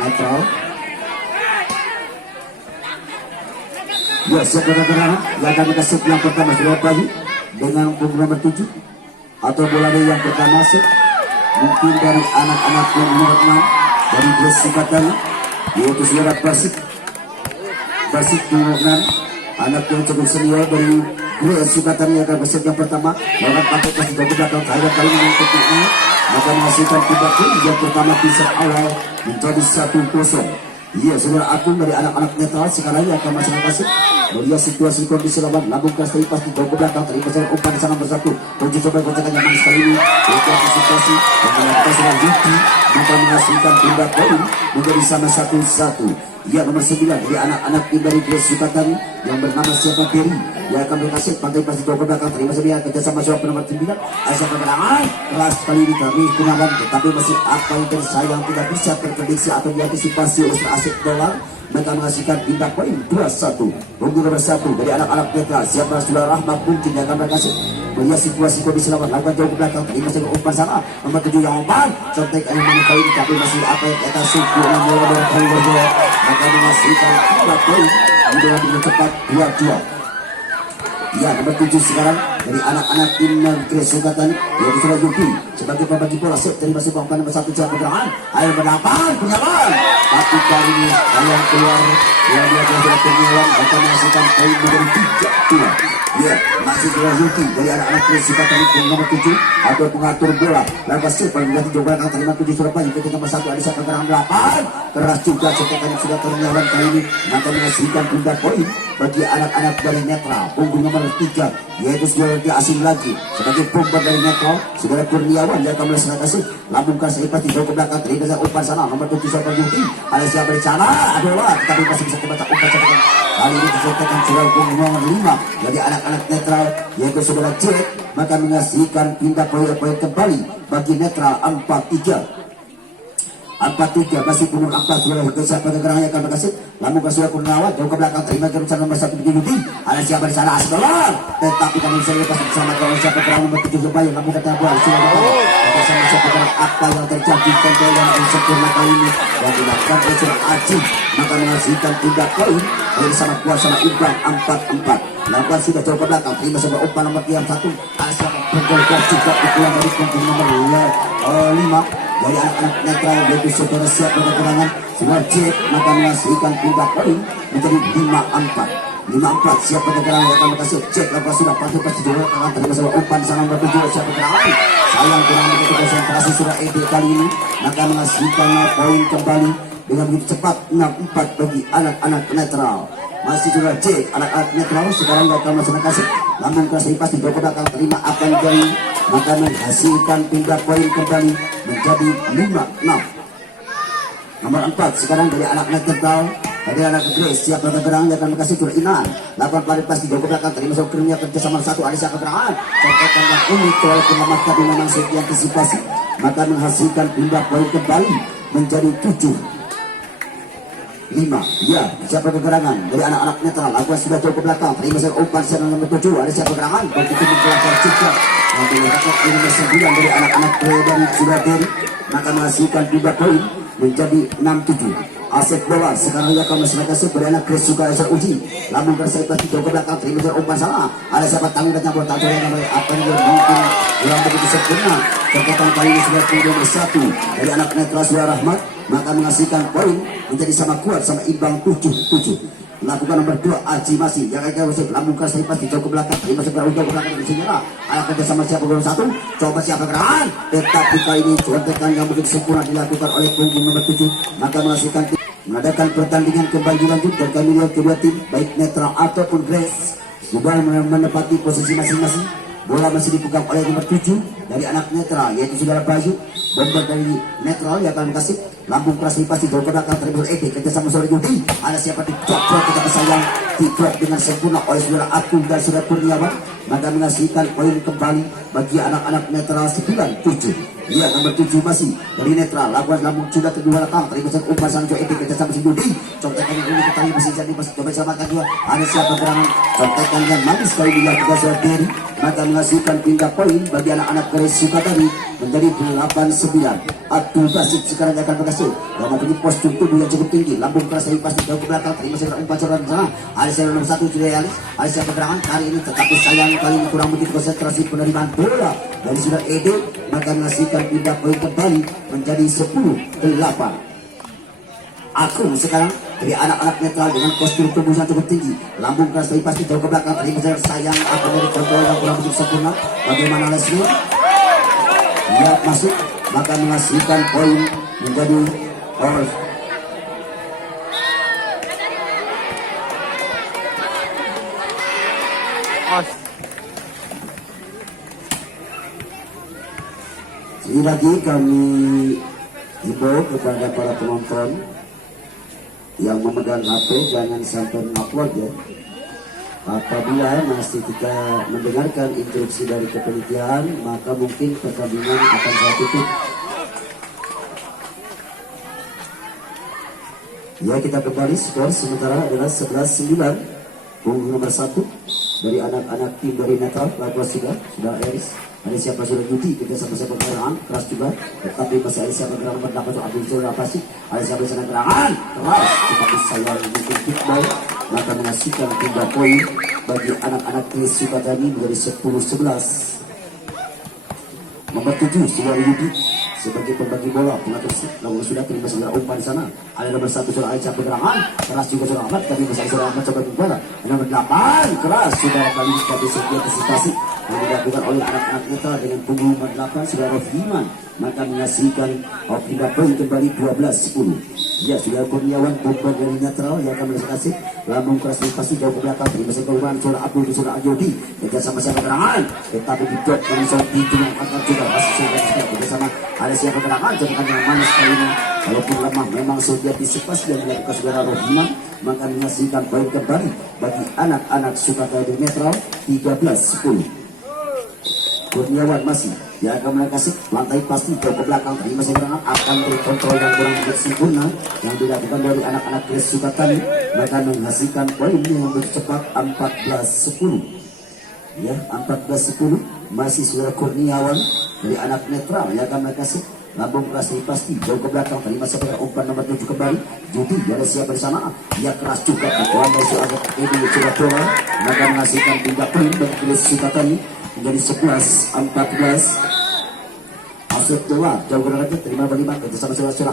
netral. Ya, sebenarnya yang akan kasih yang pertama sudah pagi dengan punggung nomor 7 atau bola yang pertama masuk mungkin dari anak-anak yang nomor 6 dari Gres Sukatan, yaitu saudara Persik nomor 6, anak yang cukup senior dari Gres Sukatan yang akan kasih yang pertama lewat pakai kasih dari belakang saya kali ini yang kedua maka menghasilkan 3 poin yang pertama bisa awal menjadi 1-0. Iya, saudara Agung dari anak-anak netral sekarang yang akan masuk kasih melihat situasi kondisi lawan lambung keras dari pasti ke belakang terima kasih umpan di sana bersatu tujuh coba kotakan yang manis kali ini lihat situasi yang melakukan seorang Yuki maka menghasilkan tindak poin menjadi sama 1-1. Ia nomor 9 dari anak-anak tim dari Gres Sukatan yang bernama siapa Peri yang akan berhasil pantai pasti ke belakang terima kasih dia kerjasama siapa nomor 9 Aisyah kemenangan keras kali ini kami gunakan tetapi masih apa yang tersayang tidak bisa terprediksi atau diantisipasi oleh Asik Dolar mereka menghasilkan tindak poin 2-1. Tunggu nomor 1 dari anak-anak netral siapa Saudara Rahmat mungkin yang akan berhasil melihat situasi kondisi lawan lakukan jauh ke belakang terima kasih umpan sana nomor 7 yang umpan contek yang menyukai tapi masih apa yang kita suku yang mulai dari berdua maka menghasilkan tindak poin dengan dengan cepat 2-2. Ya, nomor 7 sekarang dari anak-anak tim Gres Sukatan yaitu sudah Yuki sebagai pembagi bola set terima kasih umpan nomor 1 jam pergerakan air berdapan penyaman tapi kali ini yang keluar yang dia sudah penyaman akan menghasilkan poin menjadi 3-2. Ya, masih sudah Yuki dari anak-anak Gres Sukatan itu nomor 7 atau pengatur bola lakukan set paling berarti jauh belakang terima 7 Surabaya ketika nomor 1 ada satu pergerakan 8 keras juga setekan yang sudah penyaman kali ini akan menghasilkan tindak poin bagi anak-anak dari netral punggung nomor 3 yaitu saudara asing lagi sebagai pembuat dari netral saudara Kurniawan yang akan melaksanakan kasih lambungkan seipat di ke belakang terima kasih umpan sana nomor 7 Surabaya Yuki ada siapa di sana adalah tetapi masih bisa kebaca umpan setekan kali ini disertakan saudara punggung nomor 5 dari anak-anak netral yaitu saudara Jack maka menghasilkan pindah poin kembali bagi netral 4-3 masih punur 4 sudah bergeser pada gerangannya akan berkasih lalu ke sudah Kurniawan jauh ke belakang terima kerusakan nomor 1 Yuki ada siapa di sana Asdolar tetapi kami bisa lepas bersama kalau siapa gerangan nomor 7 Surabaya lalu kata buah sudah bersama siapa gerangan apa yang terjadi kontrol yang sempurna kali ini yang dilakukan oleh sudah Aji maka menghasilkan tindak poin bersama kuasa imbang 4-4 lakukan sudah jauh ke belakang terima sebuah umpan nomor 1 ada siapa bergolkar juga pukulan dari punggung nomor 5 dari anak-anak netral yaitu saudara siap pada gerangan sudah cek maka menghasilkan tindak poin menjadi 5-4 siap pada gerangan yang akan berhasil cek lepas sudah pasti dulu akan terima sebuah umpan sana nomor 7 siap pada gerangan sayang kurang begitu konsentrasi sudah ED kali ini maka menghasilkan poin kembali dengan begitu cepat 6-4 bagi anak-anak netral masih sudah cek anak-anak netral sekarang akan melaksanakan kasih namun kasih pasti jauh ke belakang terima akan dari maka menghasilkan tindak poin kembali menjadi 5-6 nomor 4 sekarang dari anak-anak netral dari anak Gres siap pada gerangan yang akan berkasih Inan lakukan pelari pasti jauh ke belakang terima sebuah kerja kerjasama 1 ada siapa gerangan contohkan yang unik walaupun lama tapi memang sudah diantisipasi maka menghasilkan tindak poin kembali menjadi 7-5 ya siapa gerangan dari anak-anak netral lakukan sudah jauh ke belakang terima sebuah umpan sana nomor 7 ada siapa gerangan begitu mengkelakar juga yang dilakukan ini nomor 9 dari anak-anak dari Surabaya maka menghasilkan tindak poin menjadi 6-7 Asep bola sekarang ia akan melaksanakan dari anak Gres juga Aisyah Uji lambung bersaikat di jauh ke belakang terima sebuah umpan sana ada siapa tanggung dan campur tak yang apa yang mungkin yang begitu sempurna kekuatan kali ini sudah punggung nomor 1 dari anak netral Saudara Rahmat maka menghasilkan poin menjadi sama kuat sama imbang 7-7 lakukan nomor 2 Aji masih yang akan masih lambungkan seipat di jauh ke belakang terima sebuah ujung ke belakang dari senyara ayah kerjasama siapa nomor 1 coba siapa gerangan tetapi kali ini contekan yang begitu sempurna dilakukan oleh punggung nomor 7 maka menghasilkan mengadakan pertandingan kembali lanjut dan kami lihat kedua tim baik netral ataupun Gres sudah menepati posisi masing-masing bola masih dipegang oleh nomor 7 dari anak netral yaitu saudara Bayu bomber dari netral yang akan kasih lambung keras lipas di jauh ke belakang terima ED kerjasama saudara Yudi ada siapa di drop kita sayang di drop dengan sempurna oleh saudara Agung dan saudara Kurniawan maka menghasilkan poin kembali bagi anak-anak netral 9-7 iya nomor 7 masih dari netral lakukan lambung sudah kedua belakang terima kasih umpan sang ED kerjasama si Yudi contekan yang ini kita masih jadi masih coba selamatkan dua ada siapa gerangan contekan yang manis kali ini yang juga saudara Derry maka menghasilkan pindah poin bagi anak-anak Keris Sukatani menjadi 8-9. Abdul Basit sekarang akan berhasil dan mempunyai postur tubuh yang cukup tinggi, lambung keras dari pasti jauh ke belakang, tadi masih umpan coran di sana. Alicia nomor 1 sudah Alicia keterangan kali ini, tetapi sayang kali ini kurang begitu konsentrasi penerimaan bola dari sudah Edo, maka menghasilkan pindah poin kembali menjadi 10-8. Aku sekarang dari anak-anak netral dengan postur tubuh yang cukup tinggi, lambung keras dari pasti jauh ke belakang, tadi masih sayang aku dari kontrol yang kurang begitu sempurna. Bagaimana Leslie? Ia masuk, maka menghasilkan poin menjadi sekali lagi kami himbau kepada para penonton yang memegang HP jangan sampai mengupload ya. Apabila masih kita mendengarkan instruksi dari kepenitian, maka mungkin pertandingan akan saya tutup. Ya, kita kembali skor sementara adalah 11-9. Punggung nomor 1 dari anak-anak tim dari netral lakukan sudah Eris. Ada siapa sudah Yudi, kita sama-sama kerangan keras juga, tetapi masih ada siapa gerangan berdapat untuk Abdul Zola pasti ada siapa sana gerangan keras, tetapi saya mungkin kickball, maka menghasilkan 3 poin bagi anak-anak Keris Sukatani menjadi 10-11. Nomor 7 sudah Yudi sebagai pembagi bola, pengatur namun sudah terima segera umpan di sana. Ada nomor 1 sudah Aisyah bergerangan keras juga sudah amat, tapi masih sudah amat coba bola. Nomor 8 keras sudah kali ini tapi sebuah antisipasi yang dilakukan oleh anak-anak netral dengan punggung nomor 8 sudah Rofiman, maka menghasilkan pindah poin kembali 12-10. Ya, sudah Kurniawan bomba dari netral yang akan menghasilkan lambung keras pasti jauh ke belakang, terima kasih keluar sudah Abdul sudah Ajodi kerja sama-sama kerangan, tetapi didot dari seorang pintu yang akan juga masih sudah bersama ada siapa kerangan jadikan yang manis kali ini. Walaupun lemah memang sudah antisipasi yang dilakukan saudara Rohiman, maka menghasilkan poin kembali bagi anak-anak Sukatani netral 13-10. Kurniawan masih dia akan melengkasi lantai pasti jauh ke belakang, tapi masih berangkat akan terkontrol yang kurang sempurna yang dilakukan dari anak-anak Keris Sukatani, maka menghasilkan poin yang lebih cepat 14-10. Ya, 14-10 masih sudah Kurniawan dari anak netral yang akan melengkasi lambung keras ini pasti jauh ke belakang, tadi masih pada umpan nomor 7 kembali Judi ada siapa di sana, dia keras juga pukulan dari seorang ini sudah bola, maka menghasilkan 3 poin bagi Keris Sukatani menjadi 11-14. Asep keluar jauh ke terima berlima kerja sama saudara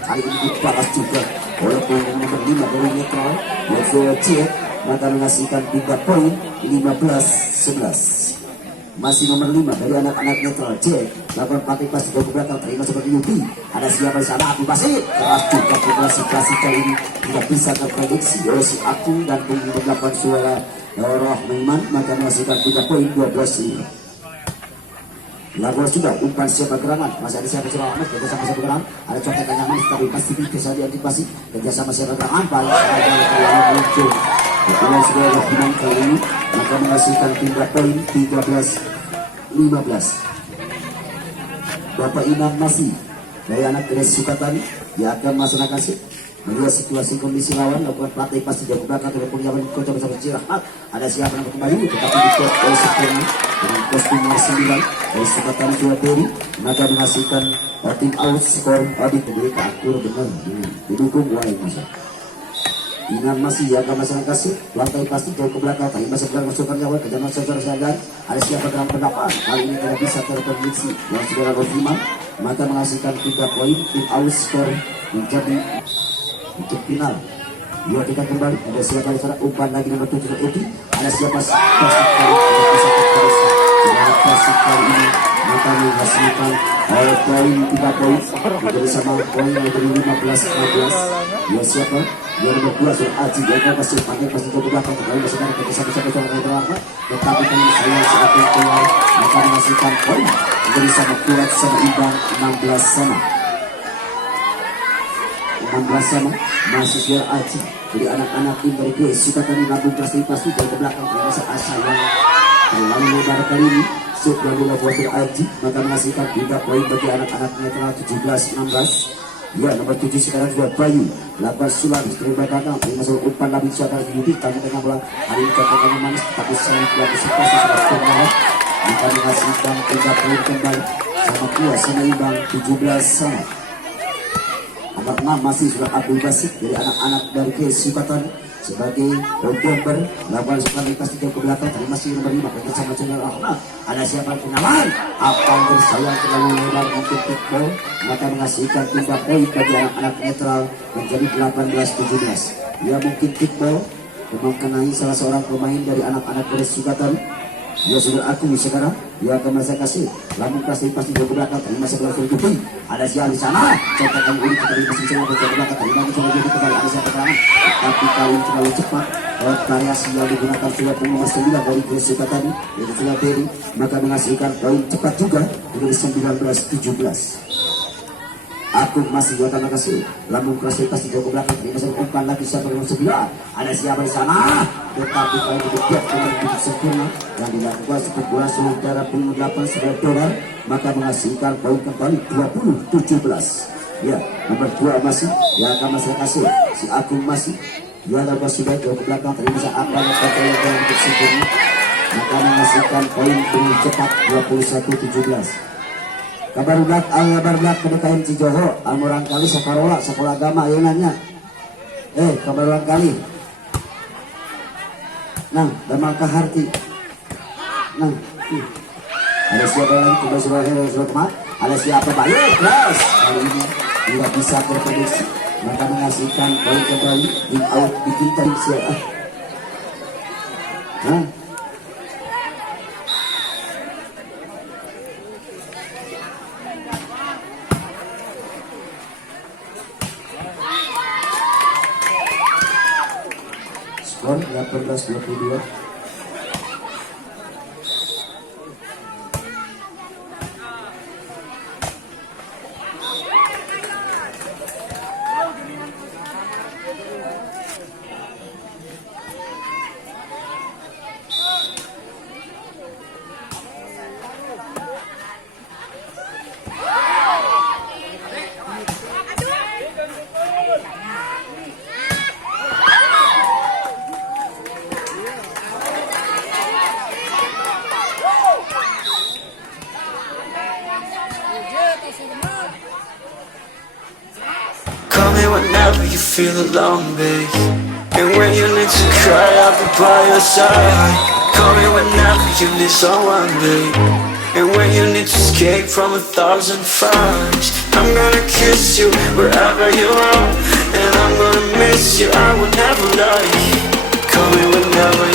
kali ini dibalas juga oleh pemain nomor 5 dari netral yaitu Cik, maka menghasilkan 3 poin 15-11. Masih nomor 5 dari anak-anak netral Cik lakukan pakai pas jauh ke belakang, terima seperti Yuki ada siapa di sana, Aku Basit keras juga situasi kali ini tidak bisa terprediksi oleh si Aku dan punggung 8 suara Rahman, maka menghasilkan 3 poin 12-5. Lagu sudah umpan siapa gerangan, masih ada siapa sudah amat kerja sama siapa gerangan, ada contekan yang manis tapi pasti bisa diantisipasi kerja sama siapa gerangan, paling ada yang muncul kemudian sudah Rahman kali ini, maka menghasilkan 3 poin 13-15. Bapak Imam masih dari anak Keris Sukatani dia akan melaksanakan melihat situasi kondisi lawan, lakukan pelatih pasti jauh ke belakang dari Kurniawan kota bersama Cirahat, ada siapa yang kembali tetapi dikot oleh Sukatani dengan kostum nomor 9 dari Sukatani Suwateri, maka menghasilkan tim out skor audit diberi keakur benar didukung oleh masa Inan masih ya akan masalah kasih lantai pasti jauh ke belakang, tapi masih belakang masukkan nyawa ke jalan saudara sadar ada siapa dalam pendapat kali ini tidak bisa terprediksi yang saudara Rofiman, maka menghasilkan 3 poin tim out skor menjadi untuk final. Ya, kita kembali ada siapa di sana umpan lagi nomor 7 Edi, ada siapa Persik kali ini maka menghasilkan poin 3 poin menjadi sama poin menjadi 15-15. Ya siapa dia nomor 2 sudah Aji dia kasih pakai pasti ke belakang kembali masukkan ke satu-satu orang berapa, tetapi kami saya saat yang keluar maka menghasilkan poin menjadi sama kuat sama imbang 16 sama masih sudah Aji jadi anak-anak tim dari Keris Sukatani lambung keras pasti dari ke belakang masa asa yang terlalu lebar kali ini sudah mulai buat Aji, maka menghasilkan 3 poin bagi anak-anak netral 17-16. Ya, nomor 7 sekarang sudah Bayu. Lakukan sulam, terima gagal. Terima suruh umpan Nabi Syahdan Yudi. Tanya dengan bola. Hari ini katakannya manis. Tapi saya tidak bersekuasi sudah setengah. Maka menghasilkan 30 kembali. Sama kuat, sama imbang. 17 sama. Nomor 6 masih sudah Abdul Basit. Dari anak-anak dari Kesibatan. Sebagai bomber. Lakukan sekali kasih ke belakang. Tapi masih nomor 5. Kita sama Channel Ahmad. Ada siapa kenalan? Apa yang bersayang terlalu lebar untuk Tikbol. Maka menghasilkan tindak poin bagi anak-anak netral menjadi 18-17. Ya mungkin Tikbol memkenai salah seorang pemain dari anak-anak Kesibatan. Dia sudah akui sekarang. Dia akan masa kasih. Lamun kasih pasti ke belakang. Terima sebelah Filipin. Ada siapa di sana? Contohkan unik dari masing sana ke belakang. Terima kita lagi kembali. Ada siapa terang? Tapi kali terlalu cepat. Variasi yang digunakan sudah pengumuman 9 dari Kesibatan. Yaitu sudah Beri. Maka menghasilkan poin cepat juga. Menjadi 19-17. Aku masih buat terima kasih. Lambung kasih pasti jauh ke belakang. Terima kasih umpan lagi siapa yang 9. Ada siapa di sana? Tetapi kalau dibuat dengan begitu sempurna yang dilakukan spekulasi udara $8 maka menghasilkan poin kembali 20-17. Ya, nomor 2 masih. Ya akan masih kasih. Si Agung masih. Dia lakukan sudah jauh ke belakang. Terima kasih apa yang terjadi dengan begitu sempurna maka menghasilkan poin dengan cepat 21-17. Kabar belak PDKM Cijoho Almurang kali Sakarola sekolah agama ayo nanya kabar ulang kali nang Damal Kaharti nang ada siapa lagi coba sudah ada siapa Bayu plus kali ini tidak bisa berprediksi maka menghasilkan poin kembali in out bikin tadi siapa skor 18-22. Call me whenever you feel alone, babe. And when you need to cry, I'll be by your side. Call me whenever you need someone, babe. And when you need to escape from 1,000 fires, I'm gonna kiss you wherever you are. And I'm gonna miss you, I will never lie. Call me whenever